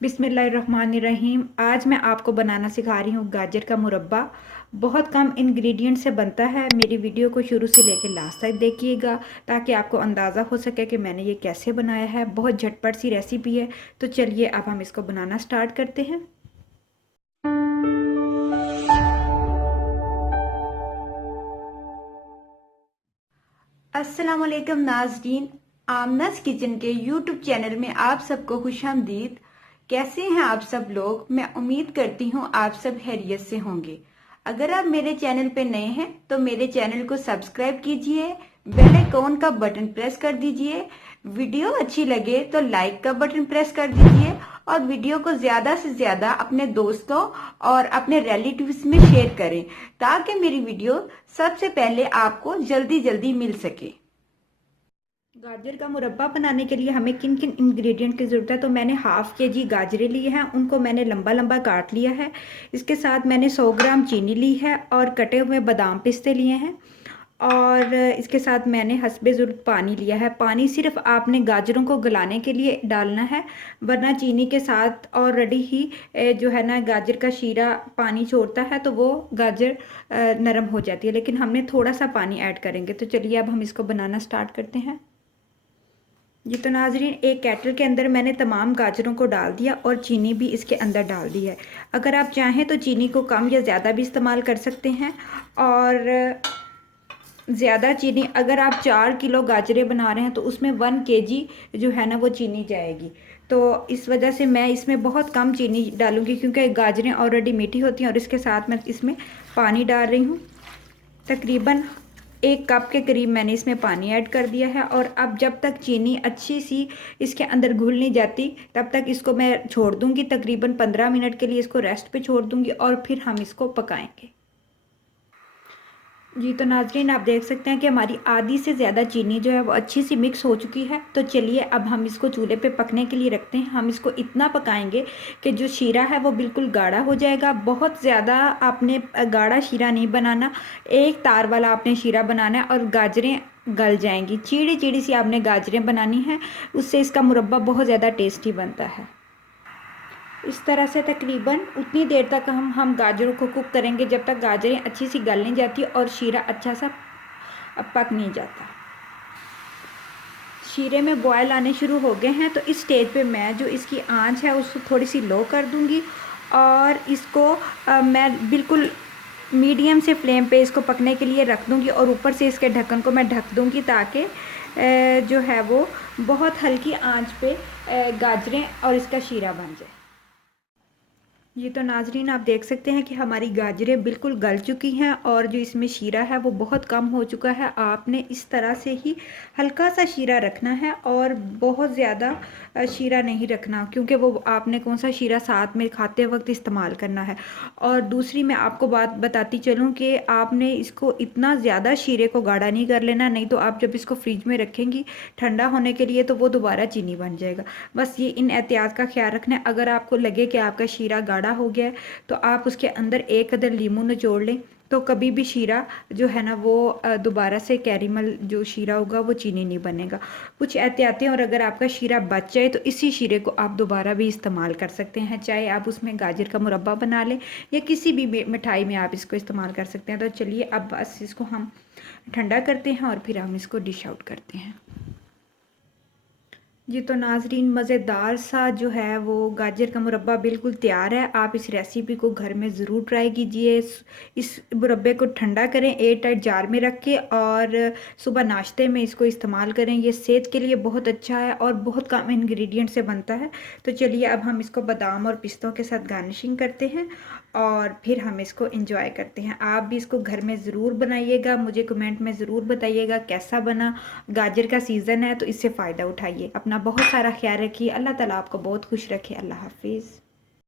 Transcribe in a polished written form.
बिस्मिल्लाहिर्रहमानिर्रहीम। आज मैं आपको बनाना सिखा रही हूँ गाजर का मुरब्बा। बहुत कम इंग्रेडिएंट से बनता है। मेरी वीडियो को शुरू से लेकर लास्ट तक देखिएगा ताकि आपको अंदाज़ा हो सके कि मैंने ये कैसे बनाया है। बहुत झटपट सी रेसिपी है। तो चलिए अब हम इसको बनाना स्टार्ट करते हैं। अस्सलाम वालेकुम नाज़रीन, आमनाज़ किचन के यूट्यूब चैनल में आप सबको खुशामदीद। कैसे हैं आप सब लोग? मैं उम्मीद करती हूँ आप सब खैरियत से होंगे। अगर आप मेरे चैनल पे नए हैं तो मेरे चैनल को सब्सक्राइब कीजिए, बेल आइकॉन का बटन प्रेस कर दीजिए। वीडियो अच्छी लगे तो लाइक का बटन प्रेस कर दीजिए और वीडियो को ज्यादा से ज्यादा अपने दोस्तों और अपने रिलेटिव्स में शेयर करें ताकि मेरी वीडियो सबसे पहले आपको जल्दी जल्दी मिल सके। गाजर का मुरब्बा बनाने के लिए हमें किन किन इंग्रेडिएंट की ज़रूरत है, तो मैंने हाफ़ के जी गाजरें ली हैं, उनको मैंने लंबा लंबा काट लिया है। इसके साथ मैंने 100 ग्राम चीनी ली है और कटे हुए बादाम पिस्ते लिए हैं। और इसके साथ मैंने हस्बे ज़रूरत पानी लिया है। पानी सिर्फ आपने गाजरों को गलाने के लिए डालना है, वरना चीनी के साथ ऑलरेडी ही जो है ना गाजर का शीरा पानी छोड़ता है तो वो गाजर नरम हो जाती है, लेकिन हमने थोड़ा सा पानी ऐड करेंगे। तो चलिए अब हम इसको बनाना स्टार्ट करते हैं। जी तो नाजरीन, एक केटल के अंदर मैंने तमाम गाजरों को डाल दिया और चीनी भी इसके अंदर डाल दी है। अगर आप चाहें तो चीनी को कम या ज़्यादा भी इस्तेमाल कर सकते हैं। और ज़्यादा चीनी, अगर आप 4 किलो गाजरें बना रहे हैं तो उसमें 1 kg जो है ना वो चीनी जाएगी। तो इस वजह से मैं इसमें बहुत कम चीनी डालूँगी क्योंकि गाजरें ऑलरेडी मीठी होती हैं। और इसके साथ मैं इसमें पानी डाल रही हूँ। तकरीबन 1 कप के करीब मैंने इसमें पानी ऐड कर दिया है। और अब जब तक चीनी अच्छी सी इसके अंदर घुल नहीं जाती तब तक इसको मैं छोड़ दूँगी। तकरीबन 15 मिनट के लिए इसको रेस्ट पे छोड़ दूँगी और फिर हम इसको पकाएंगे। जी तो नाज़रीन, आप देख सकते हैं कि हमारी आधी से ज़्यादा चीनी जो है वो अच्छी सी मिक्स हो चुकी है। तो चलिए अब हम इसको चूल्हे पे पकने के लिए रखते हैं। हम इसको इतना पकाएंगे कि जो शीरा है वो बिल्कुल गाढ़ा हो जाएगा। बहुत ज़्यादा आपने गाढ़ा शीरा नहीं बनाना, एक तार वाला आपने शीरा बनाना है और गाजरें गल जाएंगी। चीड़ी चीड़ी सी आपने गाजरें बनानी है, उससे इसका मुरब्बा बहुत ज़्यादा टेस्टी बनता है। इस तरह से तकरीबन उतनी देर तक हम गाजरों को कुक करेंगे जब तक गाजरें अच्छी सी गल नहीं जाती और शीरा अच्छा सा पक नहीं जाता। शीरे में बॉयल आने शुरू हो गए हैं तो इस स्टेज पे मैं जो इसकी आंच है उसको थोड़ी सी लो कर दूंगी और इसको मैं बिल्कुल मीडियम से फ्लेम पे इसको पकने के लिए रख दूंगी और ऊपर से इसके ढक्कन को मैं ढक दूंगी ताकि जो है वो बहुत हल्की आंच पे गाजरें और इसका शीरा बन जाए। ये तो नाजरीन, आप देख सकते हैं कि हमारी गाजरें बिल्कुल गल चुकी हैं और जो इसमें शीरा है वो बहुत कम हो चुका है। आपने इस तरह से ही हल्का सा शीरा रखना है और बहुत ज़्यादा शीरा नहीं रखना, क्योंकि वो आपने कौन सा शीरा साथ में खाते वक्त इस्तेमाल करना है। और दूसरी मैं आपको बात बताती चलूँ कि आपने इसको इतना ज़्यादा शीरे को गाढ़ा नहीं कर लेना, नहीं तो आप जब इसको फ्रिज में रखेंगी ठंडा होने के लिए तो वो दोबारा चीनी बन जाएगा। बस ये इन एहतियात का ख्याल रखना है। अगर आपको लगे कि आपका शीरा गाढ़ा हो गया है तो आप उसके अंदर एक अदर लीमू निचोड़ लें, तो कभी भी शीरा जो है ना वो दोबारा से कैरेमल जो शीरा होगा वो चीनी नहीं बनेगा। कुछ एहतियातें, और अगर आपका शीरा बच जाए तो इसी शीरे को आप दोबारा भी इस्तेमाल कर सकते हैं, चाहे आप उसमें गाजर का मुरब्बा बना लें या किसी भी मिठाई में आप इसको इस्तेमाल कर सकते हैं। तो चलिए अब बस इसको हम ठंडा करते हैं और फिर हम इसको डिश आउट करते हैं। जी तो नाजरीन, मज़ेदार सा जो है वो गाजर का मुरब्बा बिल्कुल तैयार है। आप इस रेसिपी को घर में ज़रूर ट्राई कीजिए। इस मुरब्बे को ठंडा करें एयर टाइट जार में रख के और सुबह नाश्ते में इसको इस्तेमाल करें। ये सेहत के लिए बहुत अच्छा है और बहुत कम इंग्रेडिएंट से बनता है। तो चलिए अब हम इसको बादाम और पिस्तों के साथ गार्निशिंग करते हैं और फिर हम इसको इंजॉय करते हैं। आप भी इसको घर में ज़रूर बनाइएगा, मुझे कमेंट में ज़रूर बताइएगा कैसा बना। गाजर का सीज़न है तो इससे फ़ायदा उठाइए। अपना बहुत सारा ख्याल रखिए। अल्लाह ताला आपको बहुत खुश रखे। अल्लाह हाफिज़।